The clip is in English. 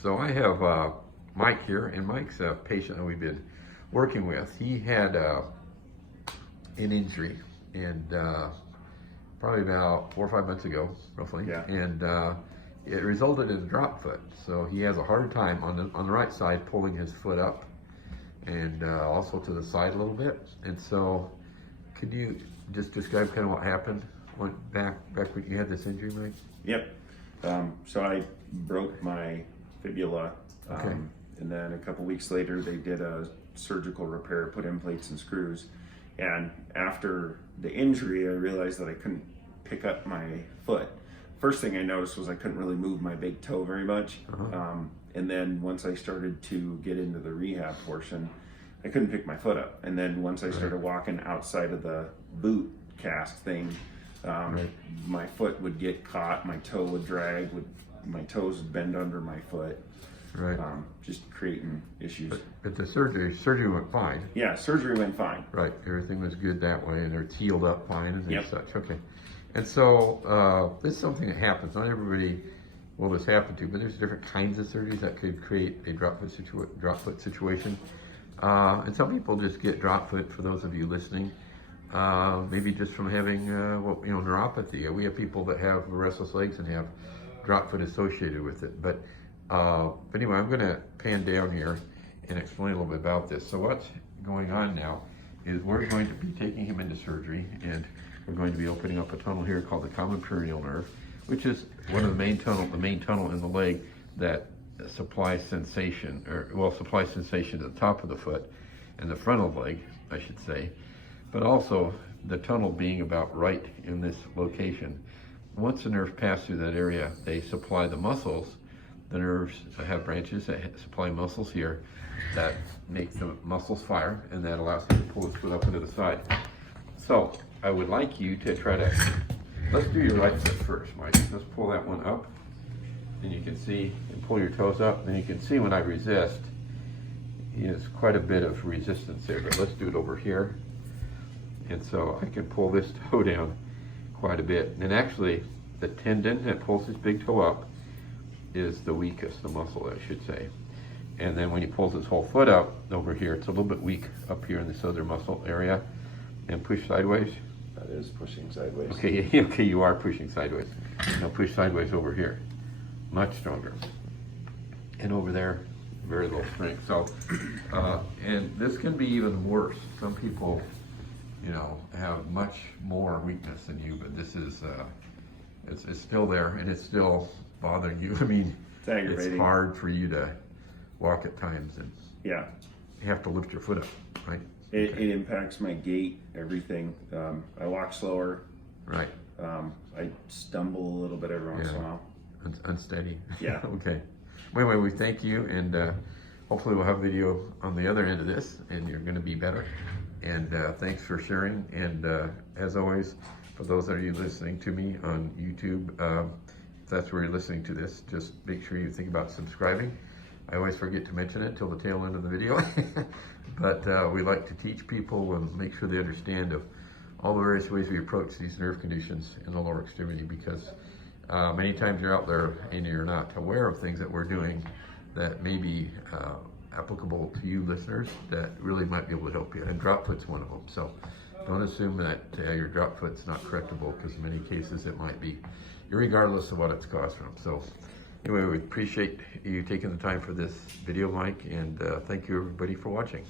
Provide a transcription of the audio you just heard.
So I have Mike here, and Mike's a patient that we've been working with. He had an injury, and probably about 4 or 5 months ago, roughly. Yeah. And it resulted in a drop foot. So he has a hard time on the right side pulling his foot up, and also to the side a little bit. And so, could you just describe kind of what happened back when you had this injury, Mike? Yep. So I broke my fibula, Okay. and then a couple weeks later they did a surgical repair, put in plates and screws. And after the injury, I realized that I couldn't pick up my foot. First thing I noticed was I couldn't really move my big toe very much. And then once I started to get into the rehab portion, I couldn't pick my foot up. And then once I started walking outside of the boot cast thing, my foot would get caught, my toe would drag, my toes would bend under my foot. Right. Just creating issues. But the surgery went fine. Yeah, surgery went fine. Right, everything was good that way, and it's healed up fine and Yep. such. Okay, and so this is something that happens. Not everybody will this happen to, but there's different kinds of surgeries that could create a drop foot situation. And some people just get drop foot. For those of you listening, maybe just from having neuropathy. We have people that have restless legs and have drop foot associated with it. But anyway, I'm going to pan down here and explain a little bit about this. So what's going on now is we're going to be taking him into surgery, and we're going to be opening up a tunnel here called the common peroneal nerve, which is one of the main tunnel in the leg that supplies sensation to the top of the foot and the front of the leg, I should say, but also the tunnel being about right in this location. Once the nerves pass through that area, they supply the muscles. The nerves have branches that supply muscles here that make the muscles fire, and that allows them to pull his foot up into the side. So I would like you to try to, let's do your right foot first, Mike. Let's pull that one up, and you can see, and pull your toes up, and you can see when I resist, there's quite a bit of resistance there, but let's do it over here. And so I can pull this toe down quite a bit. And actually, the tendon that pulls his big toe up is the weakest, the muscle, I should say. And then when he pulls his whole foot up over here, it's a little bit weak up here in this other muscle area. And push sideways. That is pushing sideways. Okay, okay, you are pushing sideways. Now push sideways over here. Much stronger. And over there, very little strength. So, and this can be even worse. Some people, have much more weakness than you, but this is, it's still there, and it's still bothering you. I mean, it's hard for you to walk at times, and yeah, you have to lift your foot up, right? It impacts my gait, everything. I walk slower. Right. I stumble a little bit every once in a while. Unsteady. Yeah. Okay. Anyway, we thank you, and hopefully we'll have video on the other end of this, and you're going to be better. And thanks for sharing. And as always, for those of you listening to me on YouTube, if that's where you're listening to this, just make sure you think about subscribing. I always forget to mention it till the tail end of the video, but we like to teach people and make sure they understand of all the various ways we approach these nerve conditions in the lower extremity, because many times you're out there and you're not aware of things that we're doing that may be applicable to you listeners that really might be able to help you. And drop foot's one of them. So don't assume that your drop foot's not correctable, because in many cases it might be, regardless of what it's caused from. So anyway, we appreciate you taking the time for this video, Mike, and thank you everybody for watching.